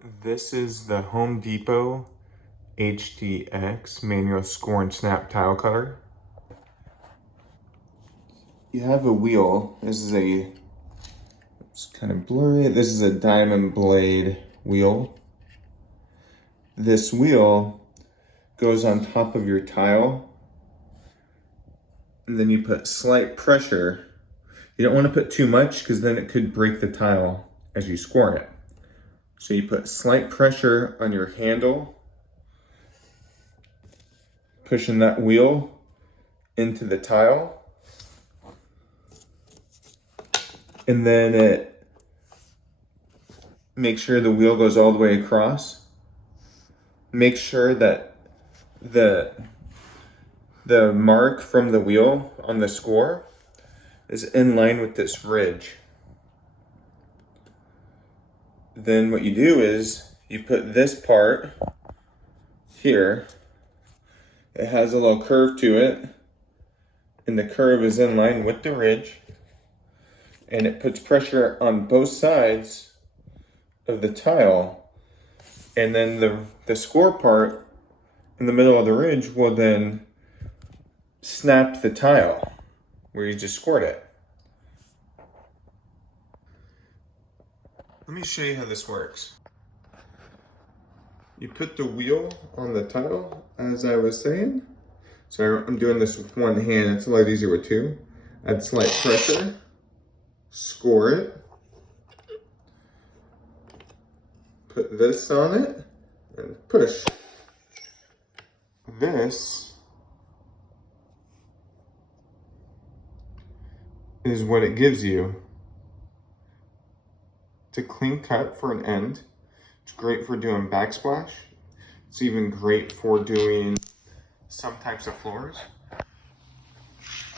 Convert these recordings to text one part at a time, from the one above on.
This is the Home Depot HDX manual score and snap tile cutter. You have a wheel. It's kind of blurry. This is a diamond blade wheel. This wheel goes on top of your tile, and then you put slight pressure. You don't want to put too much because then it could break the tile as you score it. So you put slight pressure on your handle, pushing that wheel into the tile, and then it makes sure the wheel goes all the way across. Make sure that the mark from the wheel on the score is in line with this ridge. Then what you do is you put this part here. It has a little curve to it, and the curve is in line with the ridge, and it puts pressure on both sides of the tile, and then the score part in the middle of the ridge will then snap the tile where you just scored it. Let me show you how this works. You put the wheel on the tile, as I was saying. So I'm doing this with one hand. It's a lot easier with two. Add slight pressure, score it, put this on it, and push. This is what it gives you. It's a clean cut for an end. It's great for doing backsplash. It's even great for doing some types of floors.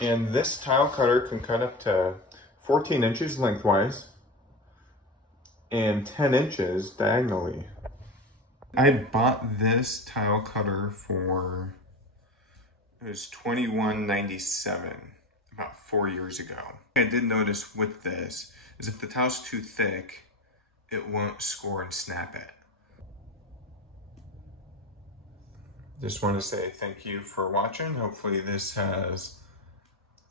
And this tile cutter can cut up to 14 inches lengthwise and 10 inches diagonally. I bought this tile cutter for, it was $21.97 about 4 years ago. I did notice with this is if the tile's too thick, it won't score and snap it. Just want to say thank you for watching. Hopefully this has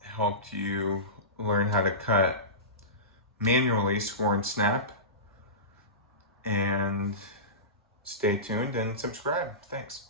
helped you learn how to cut manually, score and snap. And stay tuned and subscribe. Thanks.